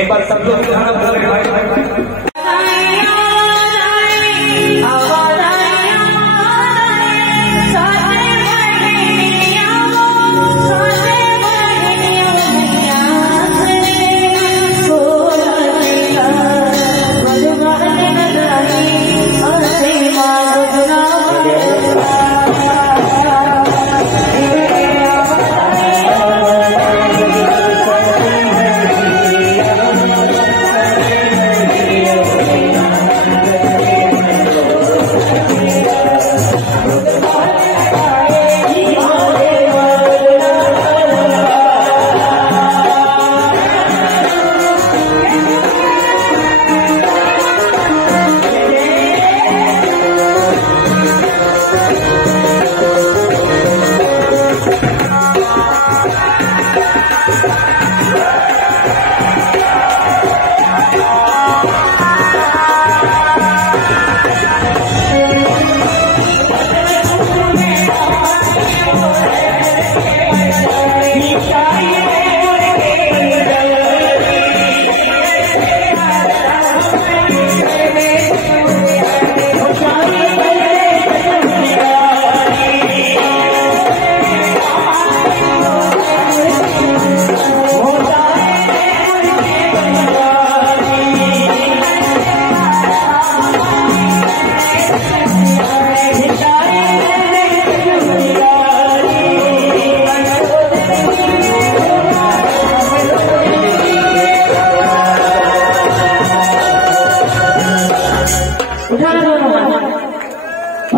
एक बार सब लोग गाना बोल रहे भाई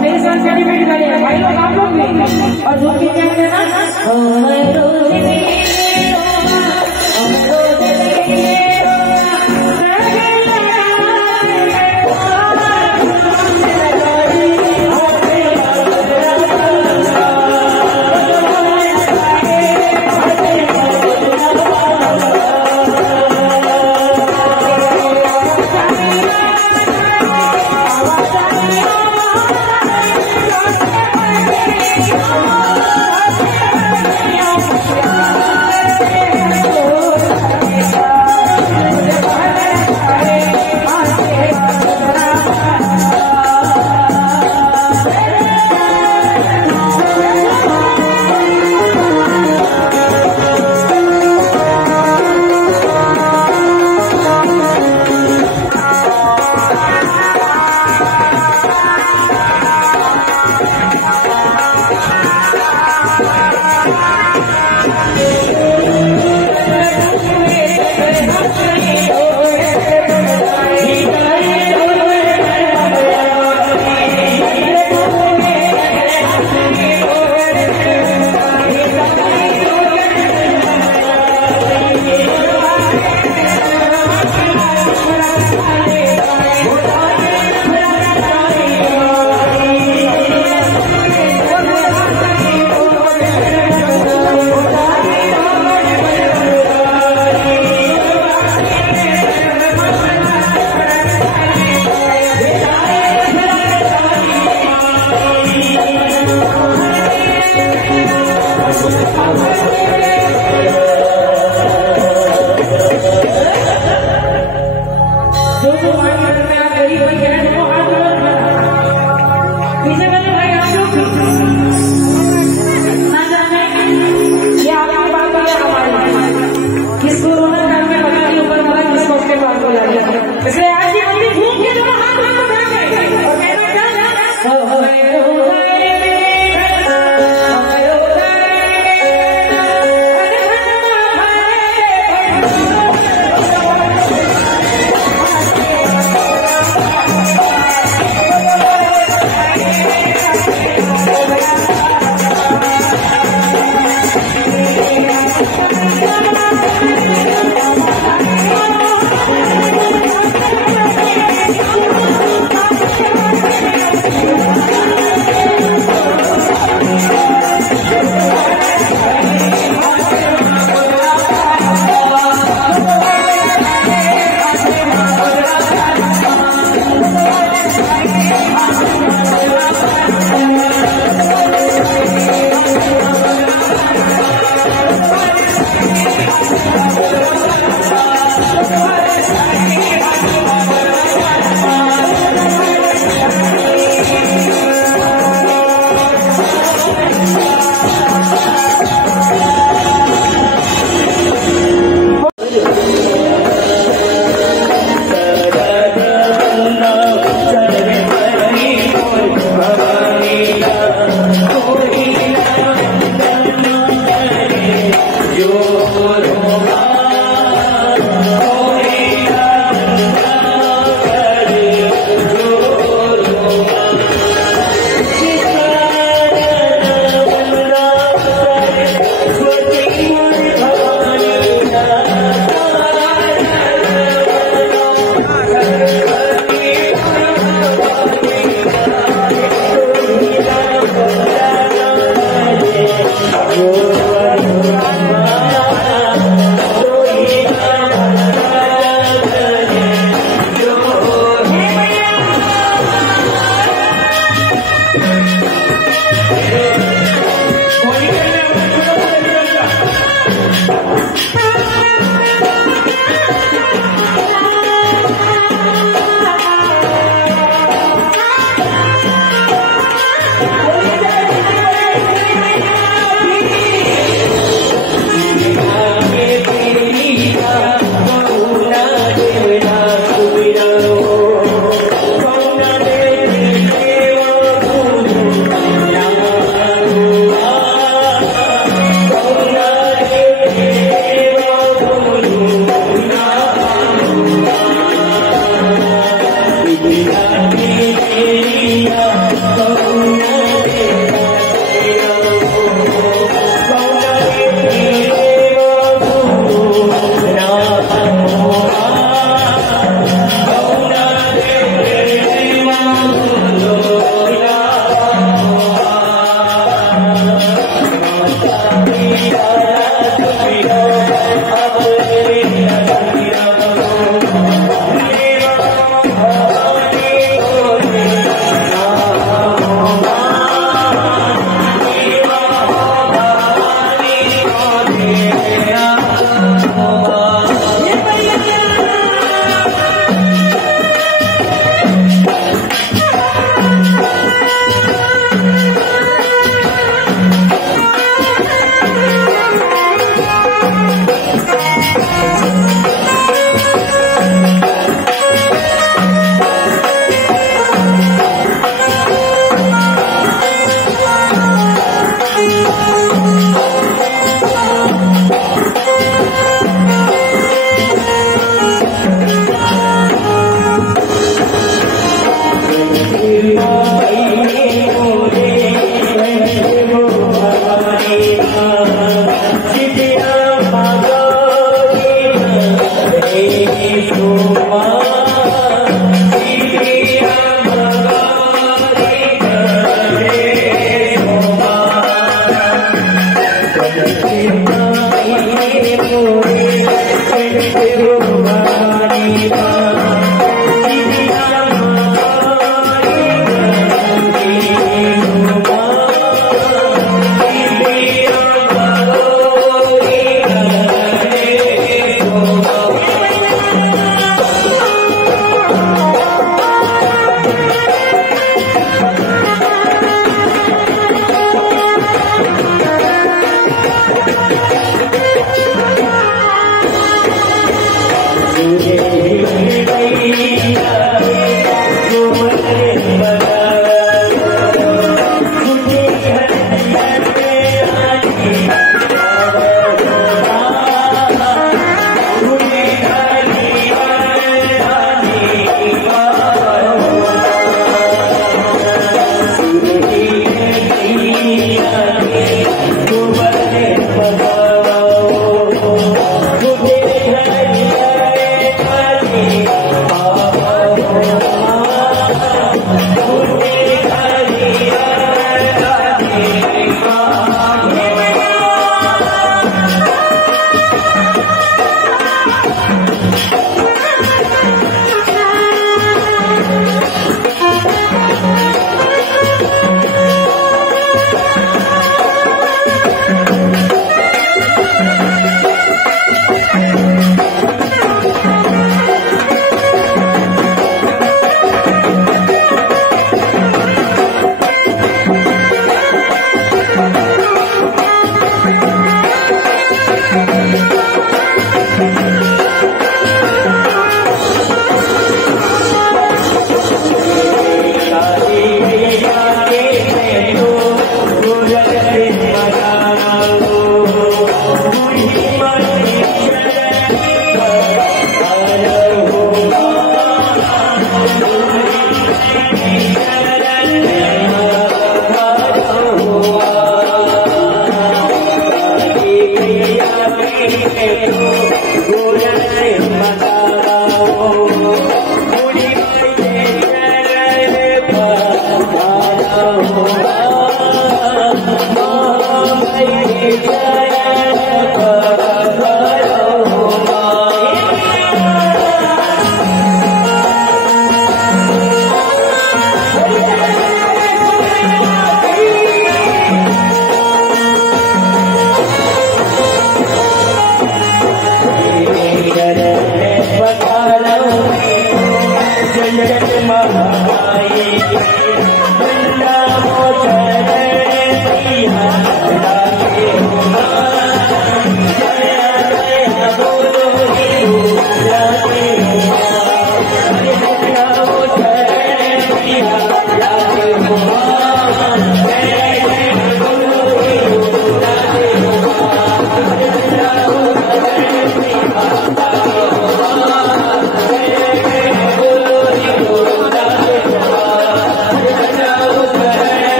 मेरे साथ सेलिब्रेट करिए भाई लोग, आप लोग भी, और जो भी कहते हैं ना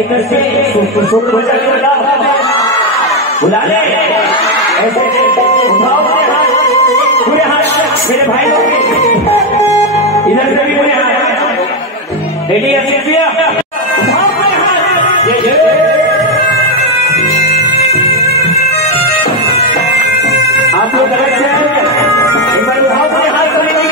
माइकल से बुला ले ऐसे उठाओ पूरे हाथ मेरे भाई लोग इधर से भी पूरे हाथ रेडी है सिर्फिया उठाओ पूरे हाथ आप लोग अलग से आए एक बार उठाओ पूरे हाथ करेंगे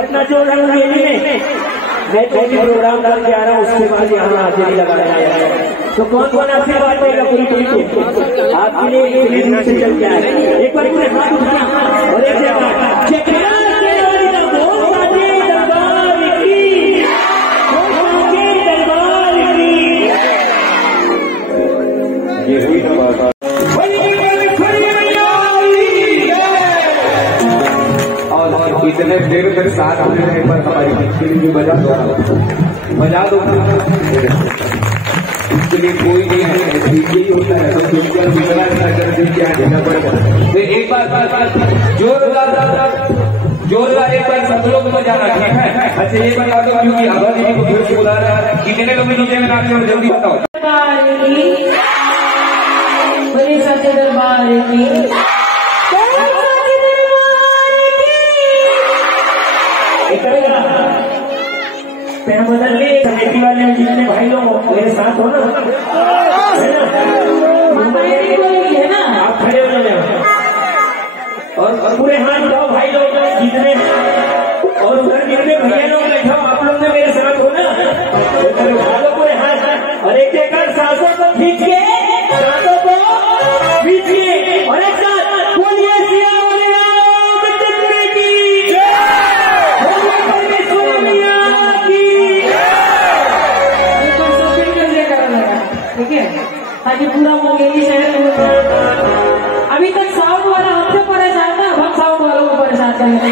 घटना जो मैं प्रोग्राम करके आ रहा हूँ उसके बाद यहाँ हाजिरी लगाया है। तो कौन कौन आशीर्वाद देगा पूरी पूरी आपके लिए से चल के आए एक बार पूरे हाथ उठाया और एक इतने देर तक साथ हमने एक बार हमारी बच्ची भी बजा दो इसके लिए कोई नहीं है यही होता है तो बिल्कुल क्या देना पड़ेगा। तो एक बार जोरदार एक बार सब लोग बजाना ठीक है। अच्छा ये बता दो क्योंकि आभा दीदी को फिर से बुला रहा है कितने लोग नीचे में नाचते हो जल्दी बताओ। बड़े सच्चे दरबार की पैर बदल ले कमेटी वाले जितने भाई लोग मेरे साथ हो ना, है ना, आप खड़े हो जाओ और पूरे हाथ जाओ भाई लोग जितने, और उधर जितने भैया लोग बैठो आप लोग ने मेरे साथ हो ना, उठाओ पूरे हाथ और एक एक सांसों को खींच के, सांसों को खींच के और एक साथ बोलिए सिया बोलिए रामचंद्र की जय, बोलिए परमेश्वर मैया की ठीक है, ताकि पूरा मुंगेरी शहर अभी तक साउंड वाला हमसे परेशान था, हम साउंड वालों को परेशान करेंगे।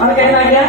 और कहना क्या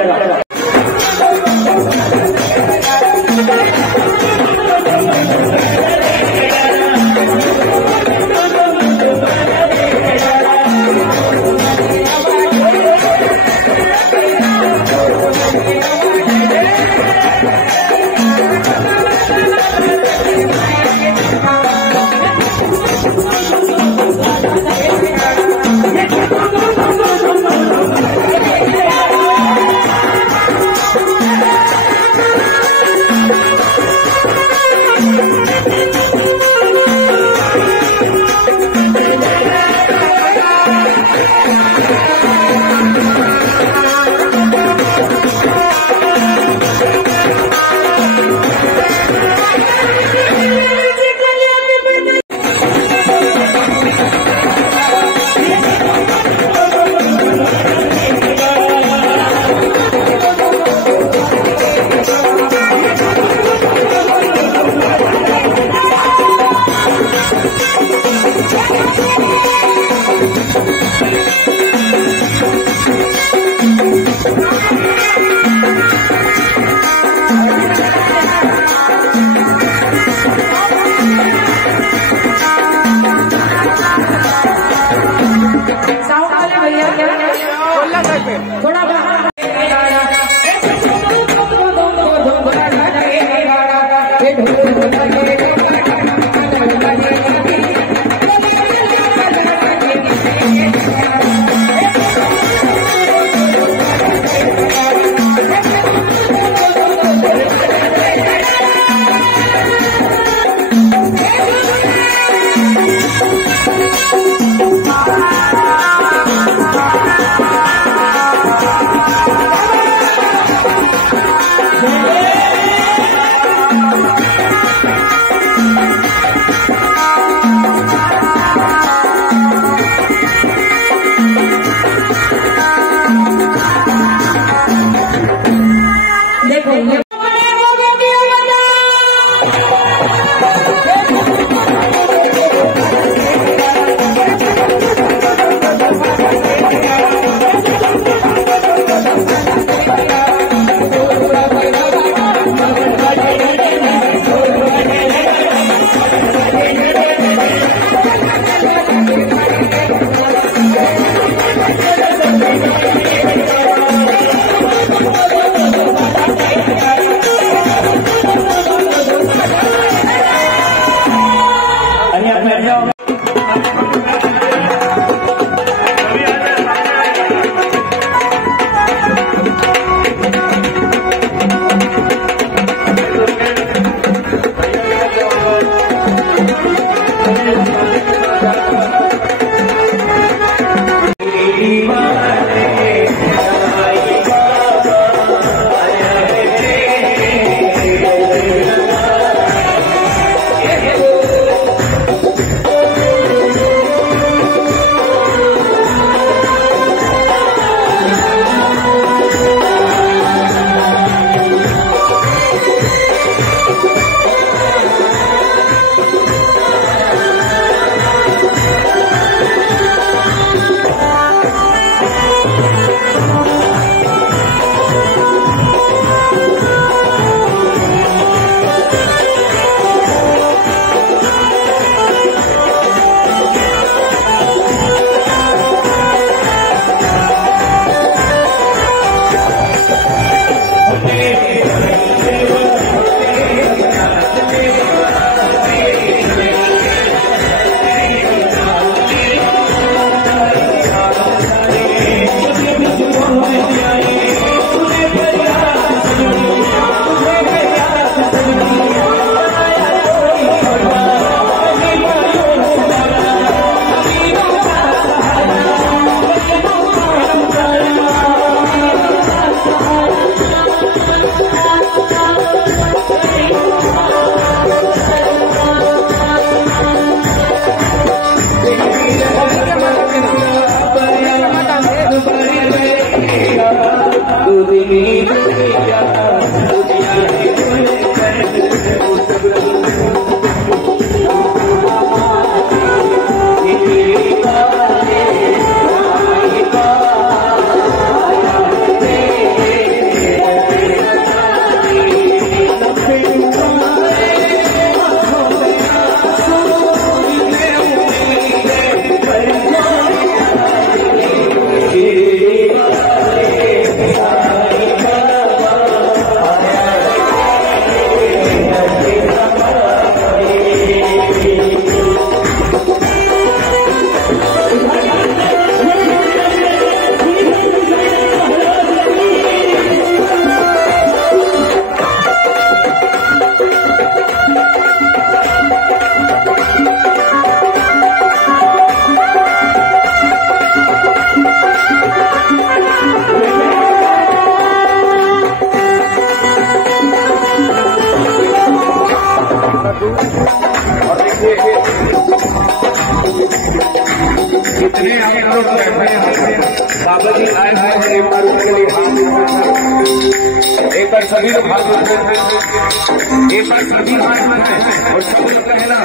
चलो बाबा जी आए हैं एक बार उनके लिए हाथ एक बार सभी लोग हाथ उठाते हैं एक बार सभी हाथ उठाते हैं और सभी लोग कहना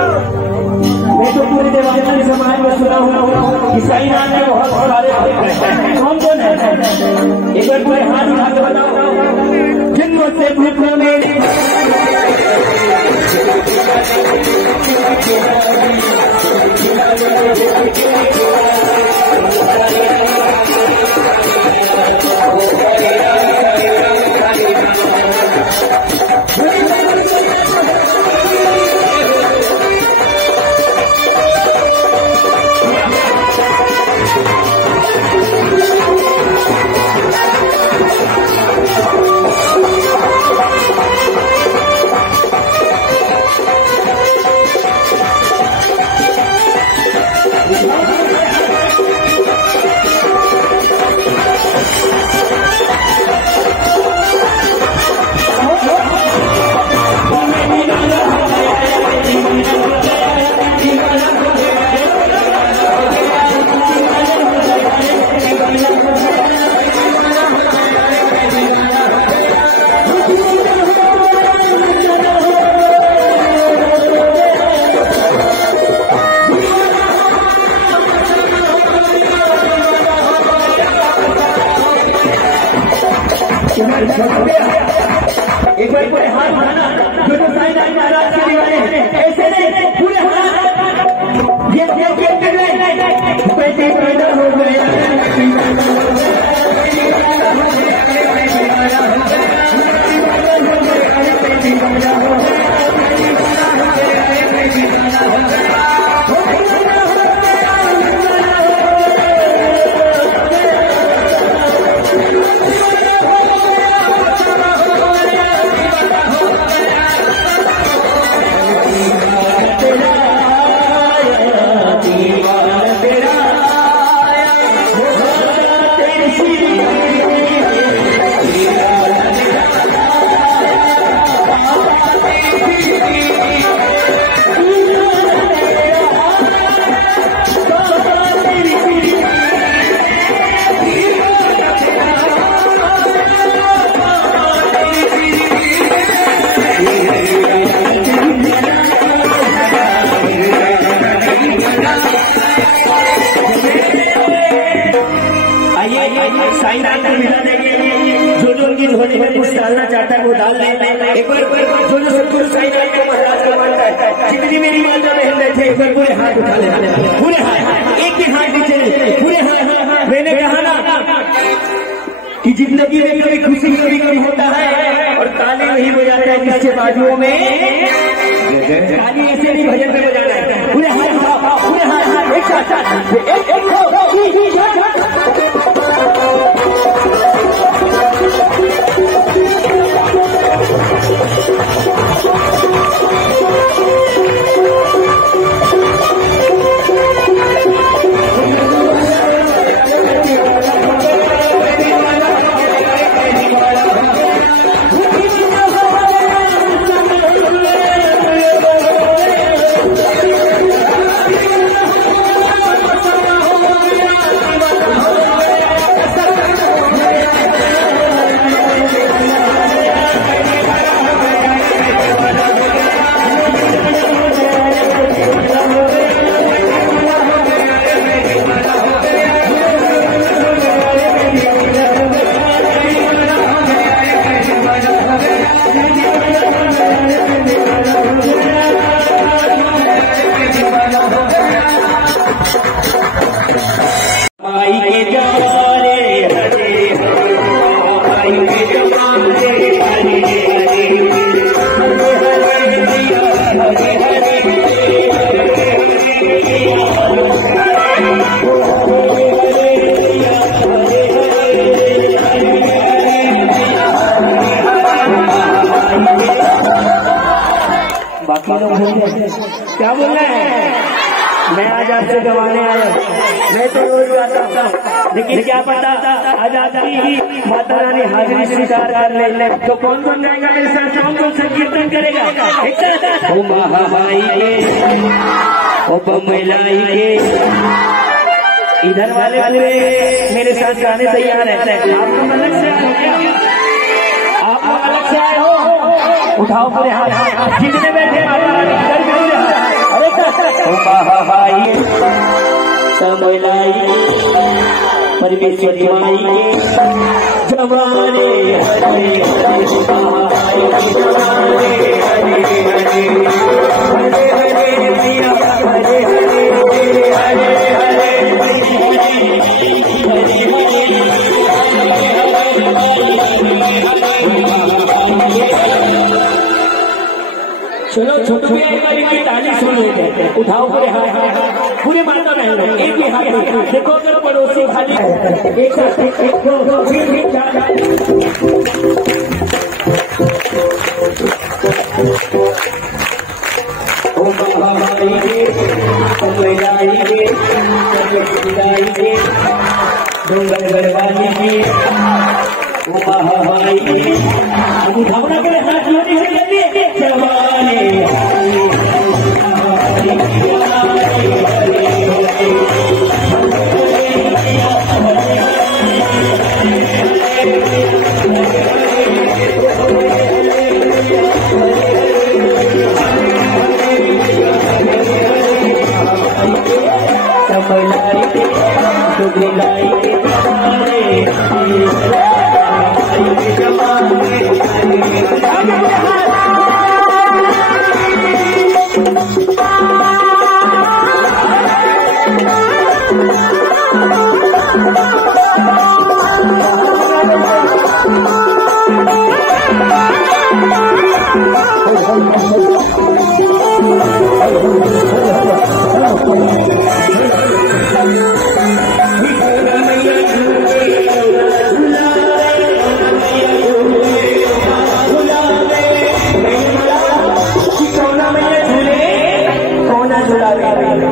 मैं तो पूरे देवानी समाज में सुना हूँ ईसाई नाम में बहुत सारे कौन कौन है एक बार पूरे हाथ उठा के बताओ जिनको से भूखना मेरी डालना चाहता है वो डाल ले। एक बार जो जो सतगुरु साईं को महाराज को मानता है, जितनी मेरी माता बहन बैठे एक बार पूरे हाथ उठा ले, पूरे हाथ, एक ही हाथ नीचे, पूरे हाथ। मैंने कहा ना कि जिंदगी में कभी खुशी कभी कम होता है और ताली नहीं बजाता है किसके बाजुओं में, ताली ऐसे नहीं भजन में बजाना है। पूरे हाथ एक साथ क्या बोल रहे हैं? मैं आज आपसे गवाने आया, मैं तो रोज गाता हूँ, लेकिन क्या पता आज आपकी ही माता रानी हाजिरी स्वीकार कर ले तो कौन कौन जाएगा मेरे साथ, कौन कौन संकीर्तन करेगा? ओ महामाई के, ओ बमलाई के, इधर वाले मेरे साथ गाने तैयार है। आपको अलग से आए हो क्या? आप अलग से आए हो? उठाओ पूरे हाथ, जितने बैठे माता रानी कर भी पूरे हाथ। अरे महामाई समलाई परमेश्वरी माई के जमाने हरे हरे महामाई जमाने हरे हरे हरे हरे मैया हरे हरे हरे हरे चलो छोटू भैया एक बार इनकी ताली सुन लेते हैं। उठाओ पूरे हाथ, पूरे माता बहन एक ही हाथ में देखो, अगर पड़ोसी खाली एक साथ ओ महामाई के कमलाई के कमलाई के डोंगर गढ़वाली के ओ महामाई के भावना के हाथ जोड़े जवाने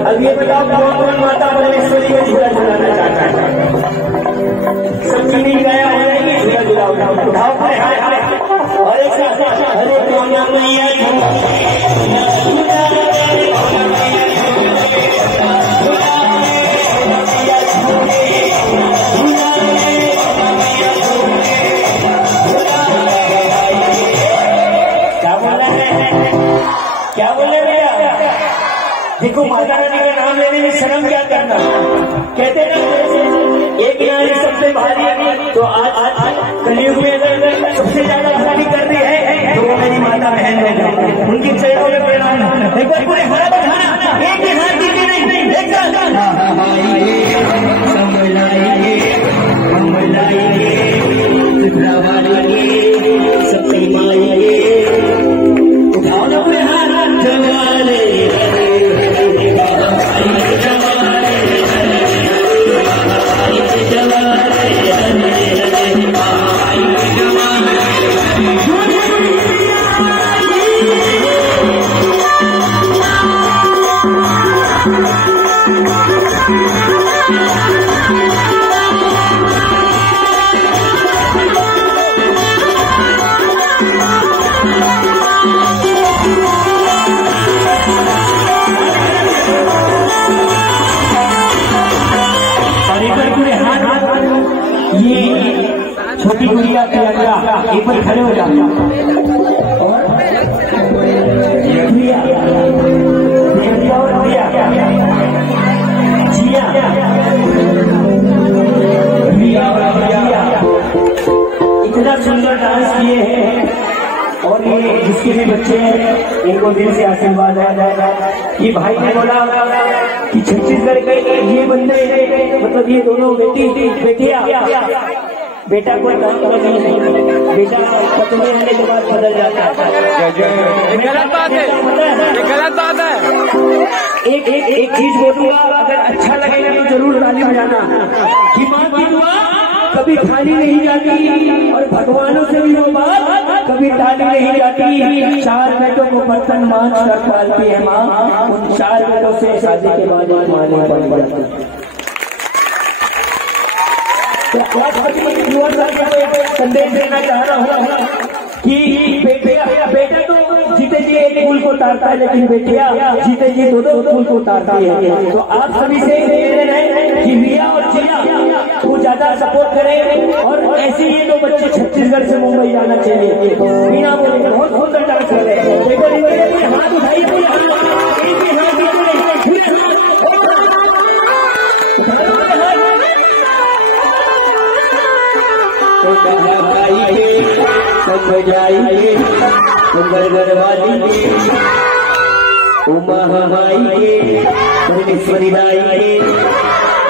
अब ये बताओ कौन कौन माता परमेश्वरी को झूला झुलाना चाहता है? सबकी नहीं गाया हो जाएगी, झूला झुलाओ। उठाओ और एक साथ हरे कौना मैया क्या बोले भैया? देखो माता रानी का नाम लेने में शर्म क्या करना, कहते ना एक नारी सबसे भारी है, तो आज कलयुग में सबसे ज्यादा भारी कर दी है तो वो मेरी माता बहन है, उनकी चरणों में प्रणाम। एक बार पूरे हरा बधाना, एक ही हाथ दीजिए नहीं, एक सबसे माएंगे उठाओ ना पूरे हाथ जवाले छोटी गुड़िया तिरंगा एक बार खड़े हो जाते और इतना सुंदर डांस किए हैं और ये जिसके भी बच्चे हैं इनको दिल से आशीर्वाद है। ये भाई ने बोला कि छत्तीसगढ़ के ये बंदे मतलब ये दोनों बेटियां बेटा को बेटा पत्नी रहने के बाद बदल जाता है। गलत बात है, गलत बात है। एक चीज बोलूंगा, अगर अच्छा लगेगा तो जरूर ताली बजाना कि माँ की दुआ कभी खाली नहीं जाती और भगवानों से भी वो बात कभी ताली नहीं जाती। 4 बेटों को बर्तन माँ कर पालती है माँ, उन 4 बेटों से शादी के बाद माँ बन पड़ती है। संदेश देना चाह रहा हूँ कि बेटा तो जीते जी एक फूल को तारता है, लेकिन बेटिया जीते जी 2 फूल को तारती है। तो आप सभी से निवेदन है कि रिया और जिया को ज्यादा सपोर्ट करें और ऐसे ये 2 बच्चे छत्तीसगढ़ से मुंबई जाना चाहिए। मीना बोले बहुत सुंदर डांस कर रहे हैं, देखो हाथ उठाइए, जाइए उमा हमारी परमेश्वरी बाई।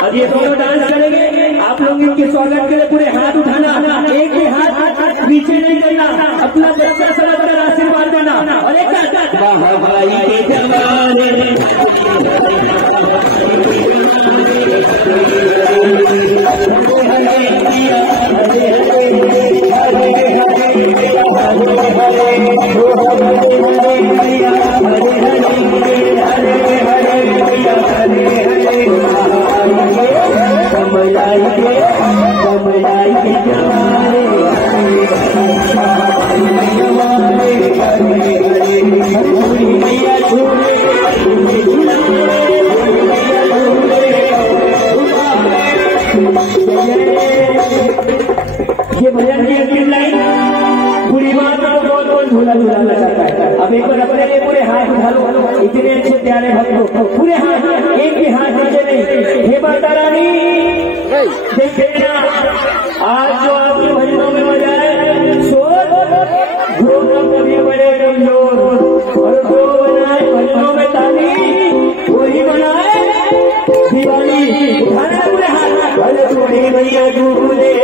अब ये दोनों डांस करेंगे, आप लोग इनके स्वागत के लिए पूरे हाथ उठाना, एक भी हाथ पीछे नहीं करना, अपना आशीर्वाद देना और एक ये भजन की अंतिम लाइन पूरी बात को बहुत झूला झूलाना चाहता है। अब एक बार अपने लिए पूरे हाथ उठा लो, इतने अच्छे प्यारे भक्तों पूरे हाथ, एक भी हाथ नीचे नहीं। हे माता रानी देखना आज जो आपके भजनों में मजा है, सोच कभी बड़े कमजोर और जो बनाए भजनों में ताली वही बनाए दिवाली। उठाना पूरे हाथ, भले थोड़ी भैया झूले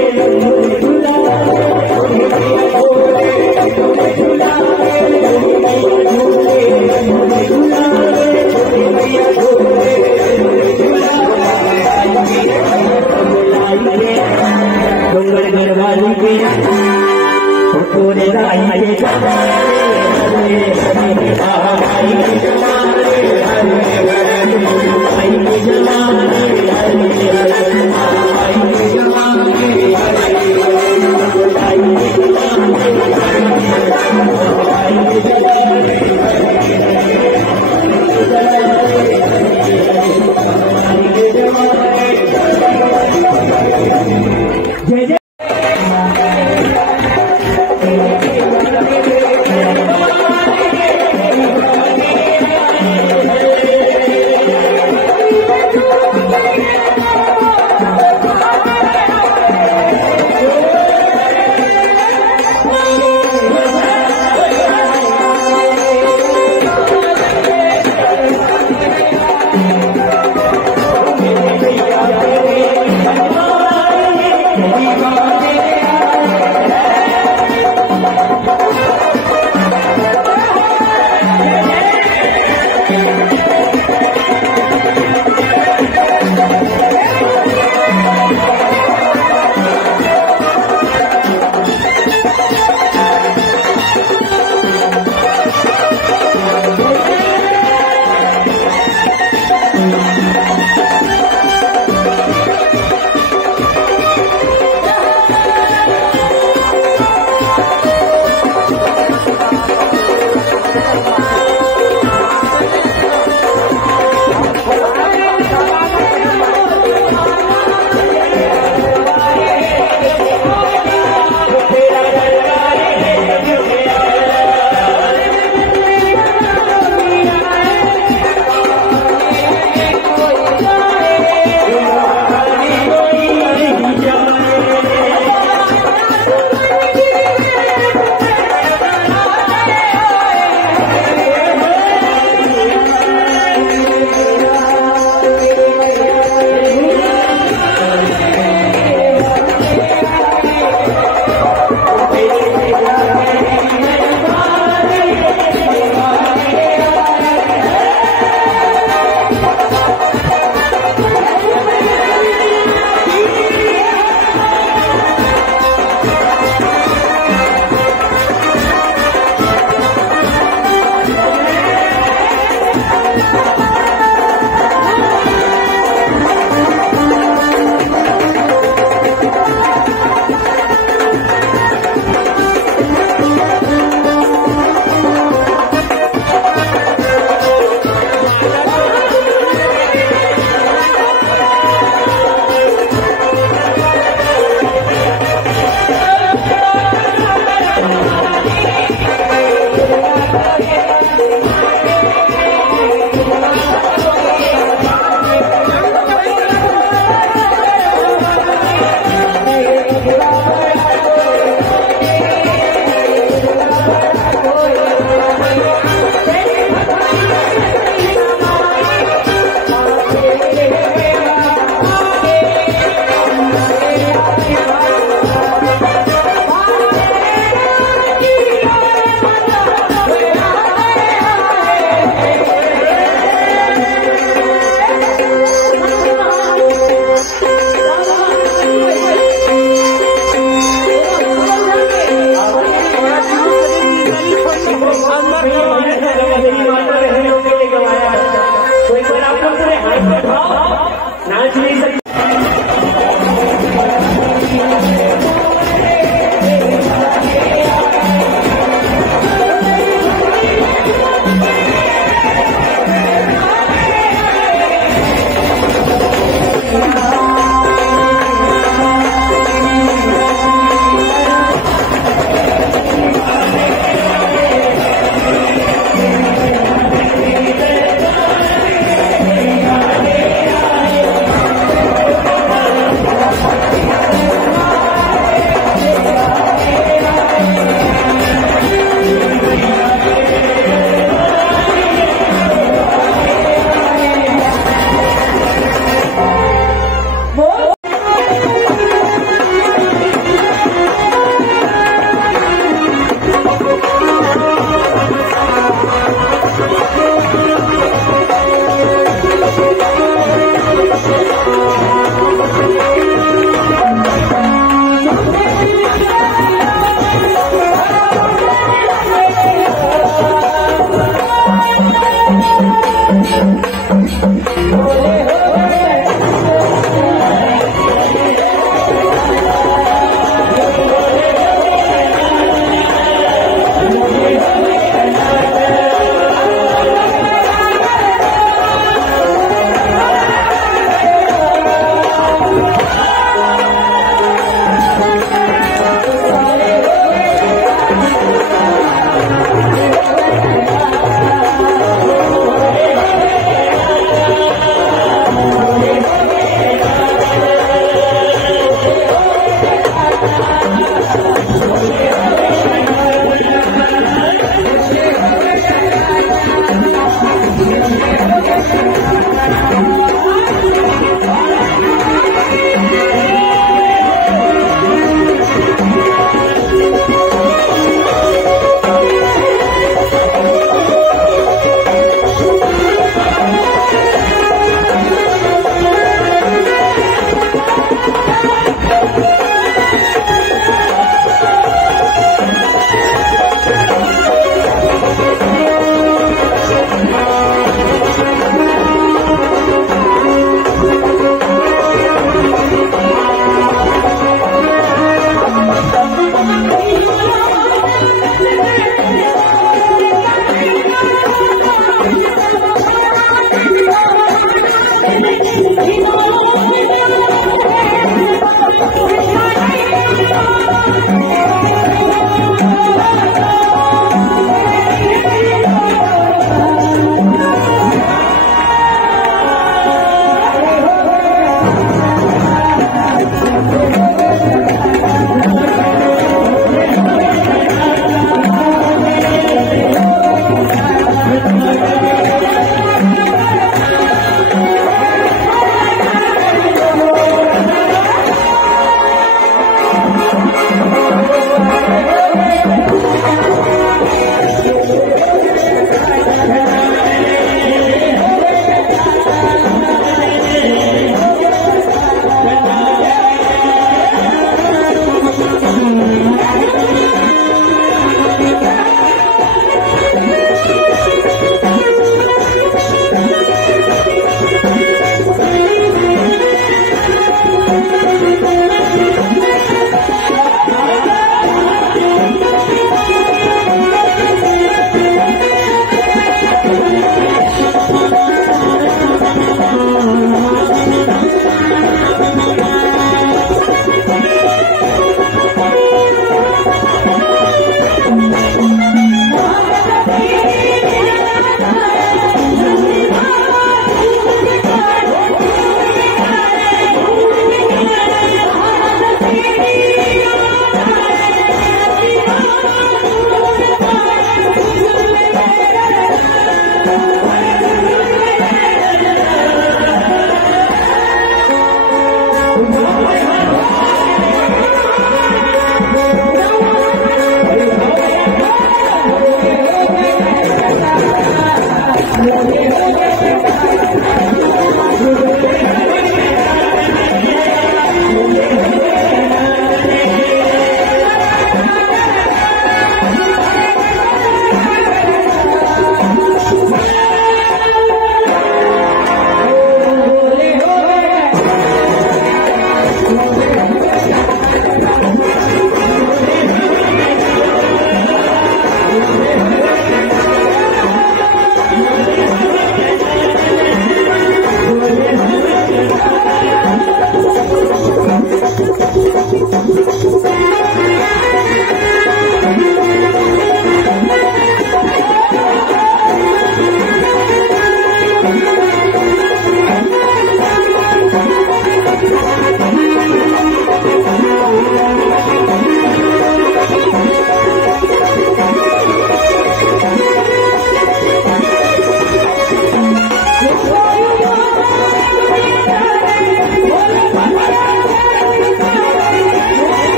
Yeah.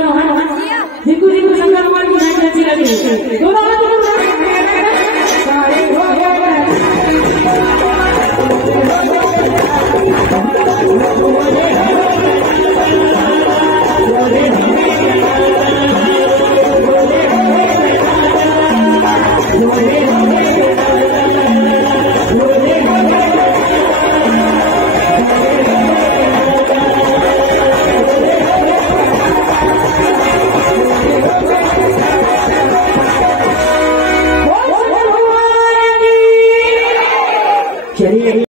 दोनों हाथ जिनको जिनको शंकर कुमार की नाच अच्छी लगी दोनों हाथ सारे हो गए चलिए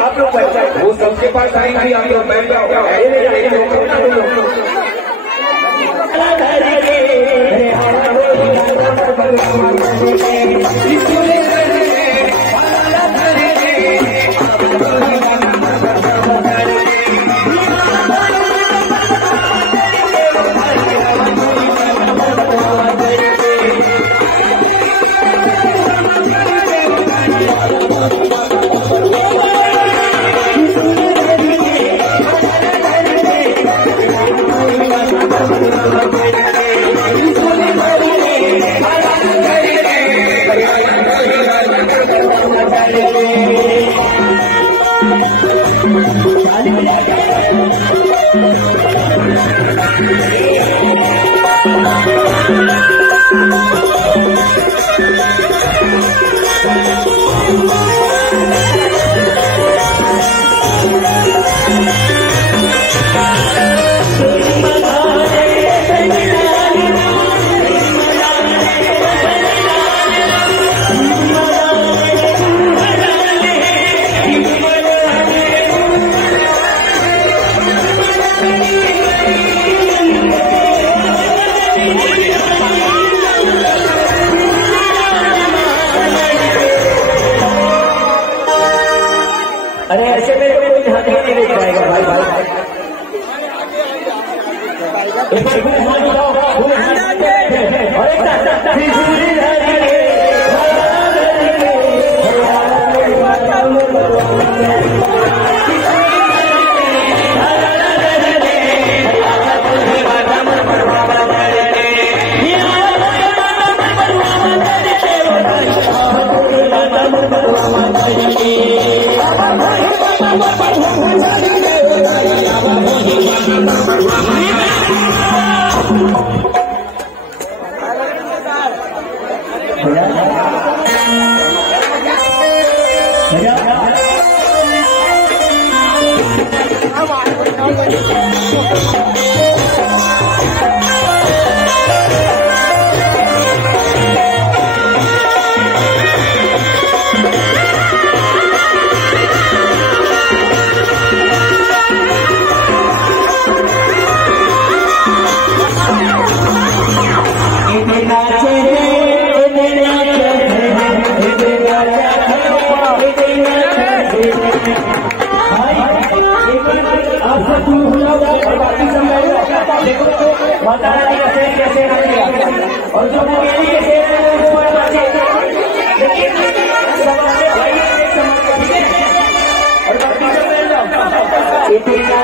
आप लोग वो सबके पास आएंगे, आप लोग बैठ जाओ। और जो मुंगेरी के शेर है वो ऊपर नाचे, लेकिन समाज में भाई एक समान ठीक है। और बाकी सब ले लो, इतना चढ़ है इतना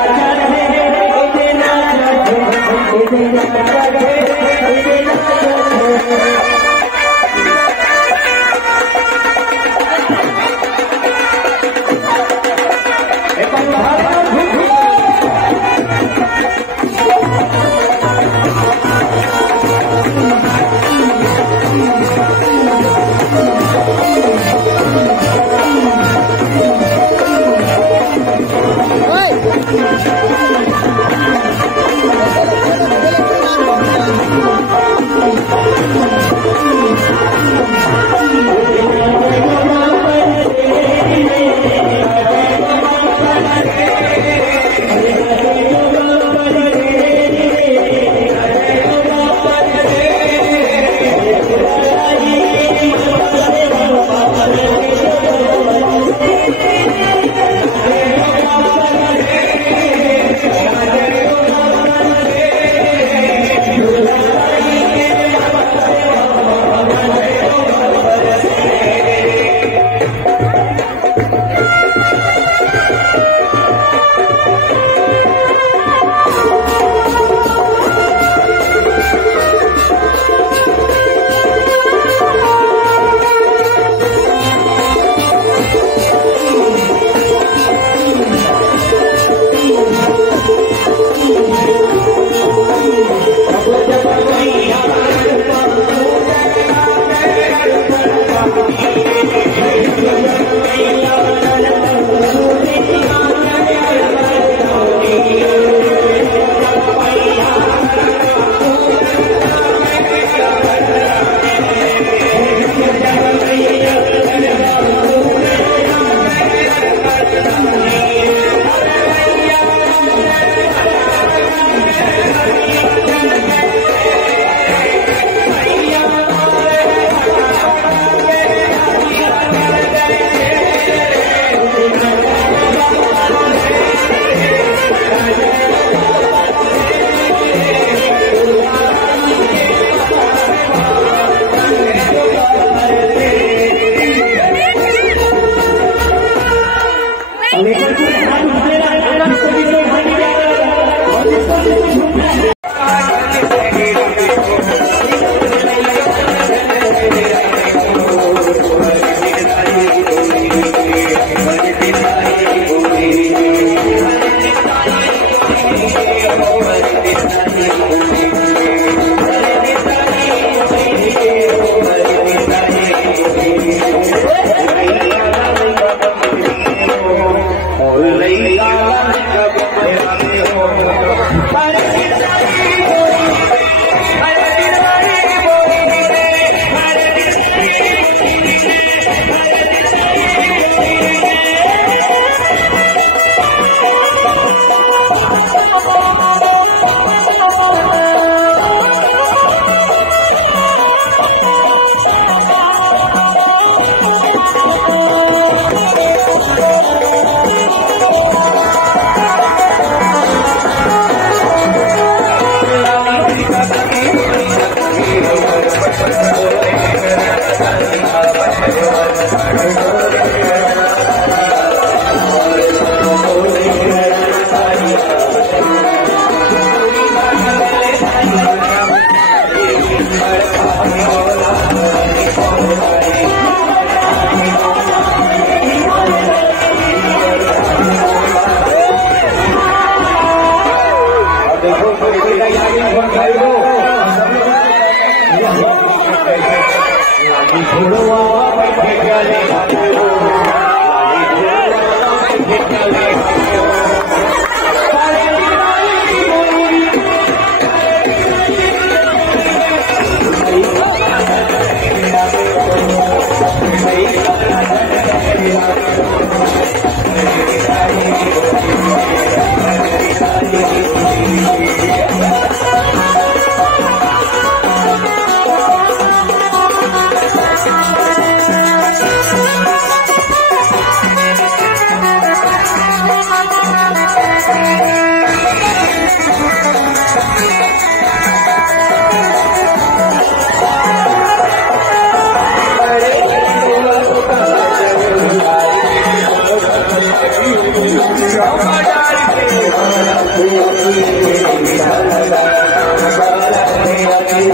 जल्दी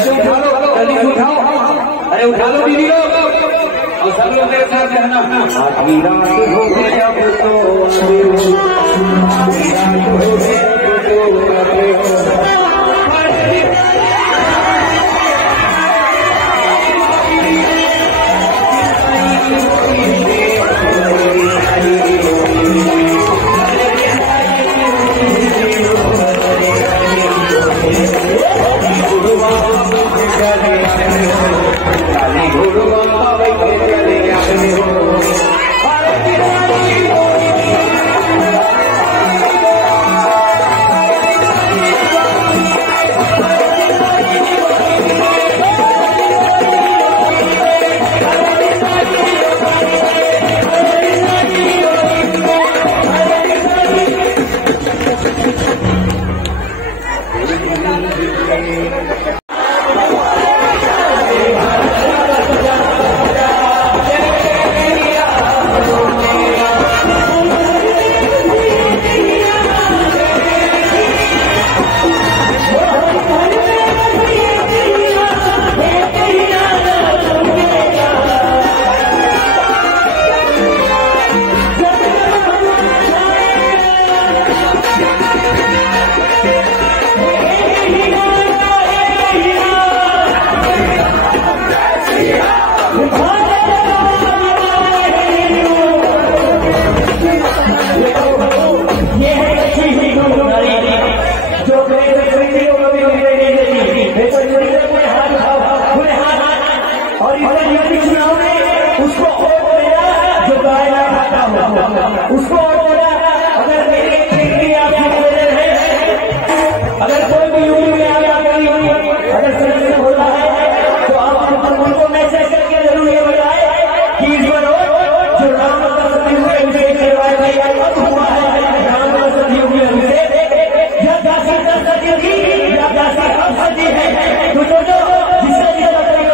से उठा लो, जल्दी से उठाओ, अरे उठा लो दीदी लोग, और सब लोग मेरे साथ रहना। आधी रात हो गई अब तो उसको अगर मेरे अगर कोई भी यूपी में अगर सर्विस होता है तो आप उनको मैसेज करके जरूर ये बताए कि इस बार जो राम सती हुए उसे हुआ है राम सती हुई उसे या सती की या सती है तो जो जिससे रहता है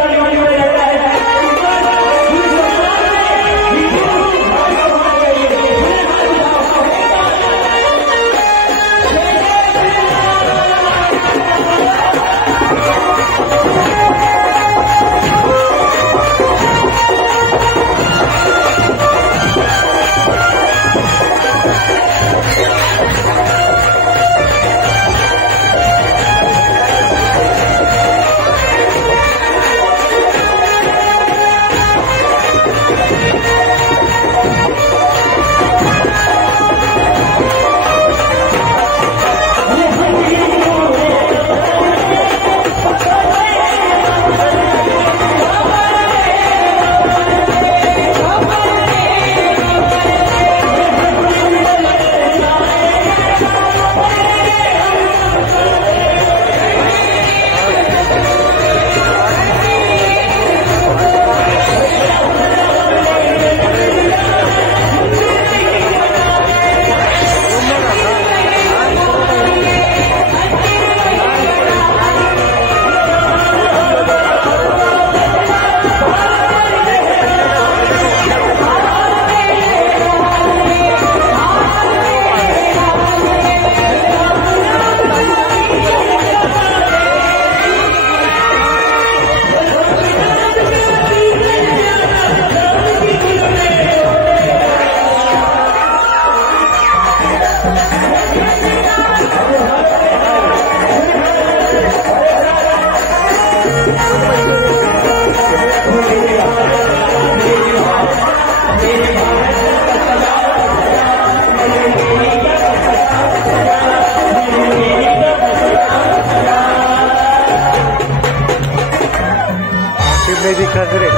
मेरी खजरे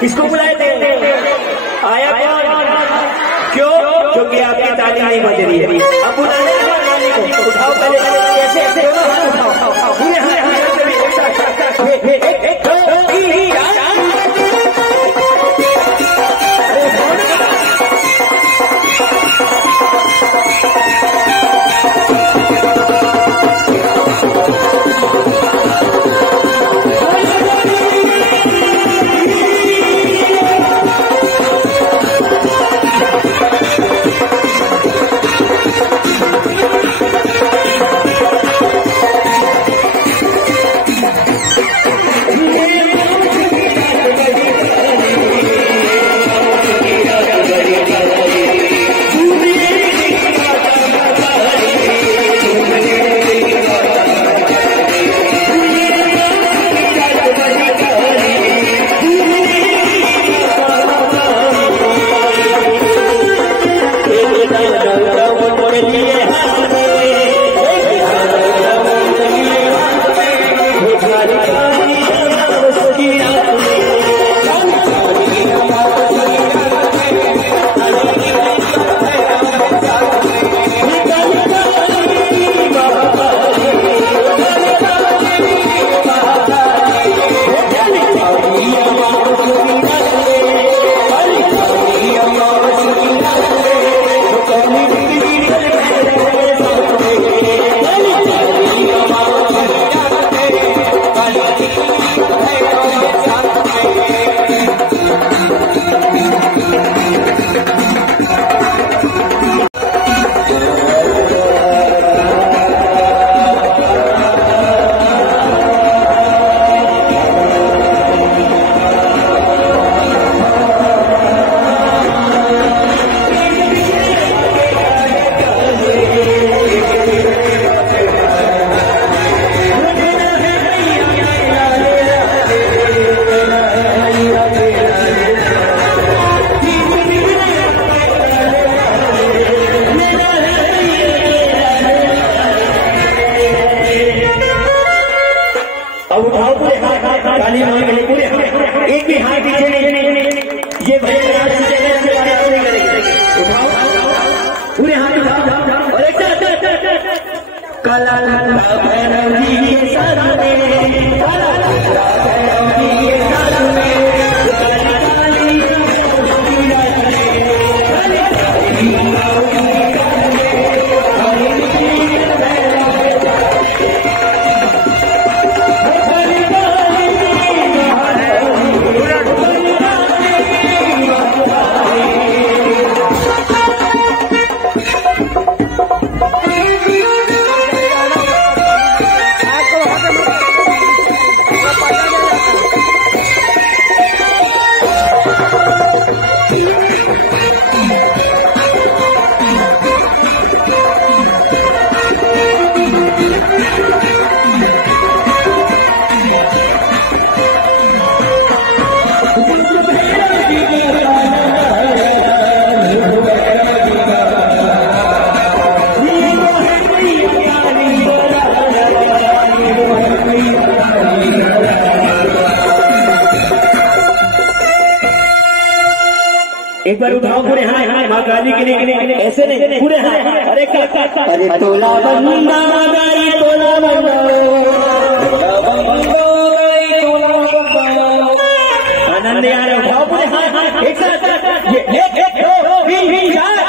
किसको बुलाए थे? आया कौन? क्यों? क्योंकि आपकी ताली नहीं बज रही है। अब बुलाने को उठाओ, पहले ऐसे ऐसे उठाओ, पूरे हाथ से भी एक काला काला भैरवी के सर में, काला काला भैरवी के सर में, काली काली एक बार उठाओ पूरे हाय हाय माँ काली के लिए ऐसे नहीं पूरे हाय अरे अरे तोला बंदा गाई तोला बंदा आनंद आ रहा उठाओ पूरे हाय हाय एक साथ एक दो तीन चार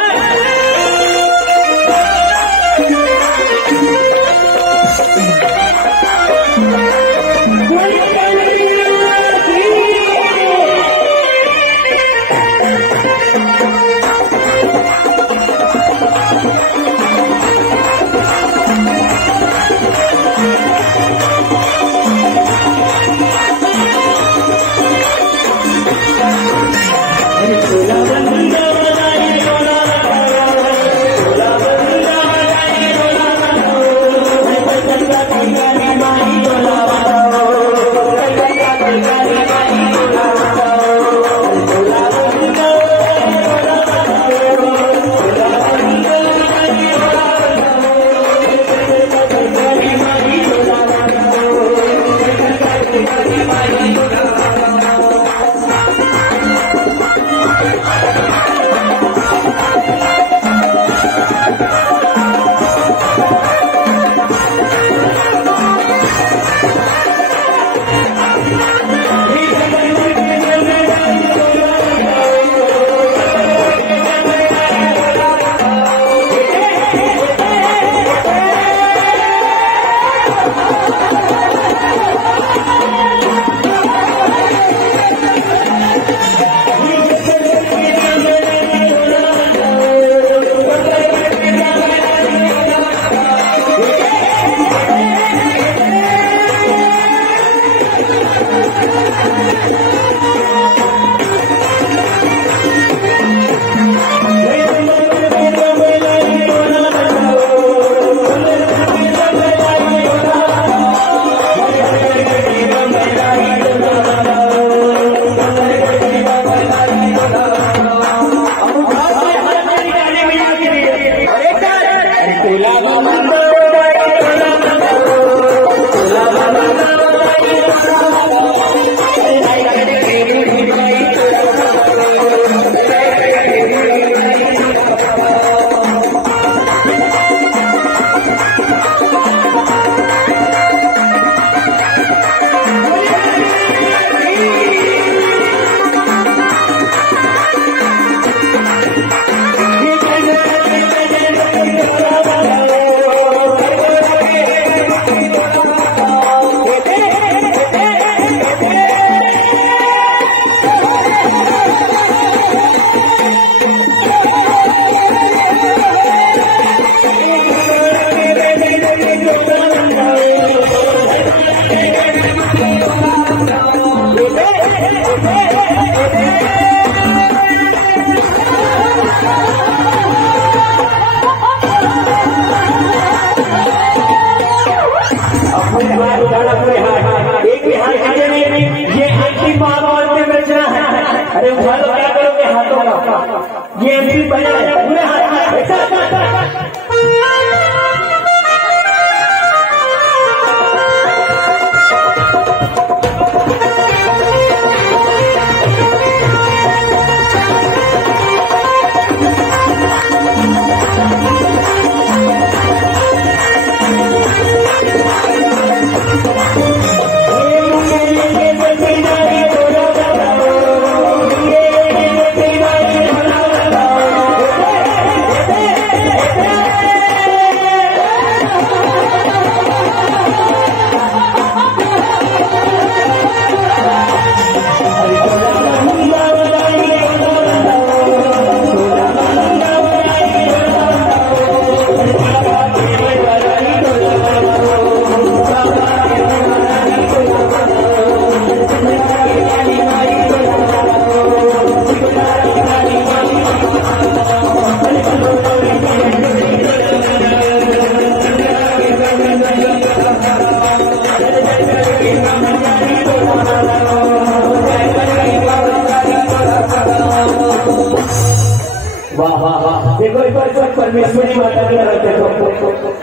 देखो एक बार परमेश्वरी माता की तरफ देखो,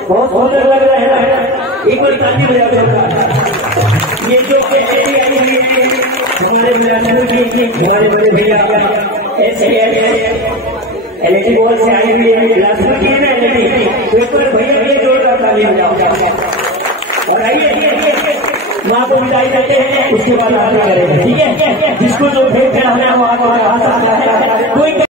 बहुत सुंदर लग रहा है ना। एक बार ताली बजाओ सबका। ये जो एलईडी आई हुई है हमारे मिलानपुर की हमारे बड़े भैया एलईडी बॉल से आई हुई है, बिलासपुर की ना एलईडी। तो एक बार भैया के जोरदार ताली बजाओ। और आइए माँ को विदाई करते हैं, उसके बाद आगे करेंगे, ठीक है। जिसको जो भेंट चढ़ाना है वो आगे आ सकता है। कोई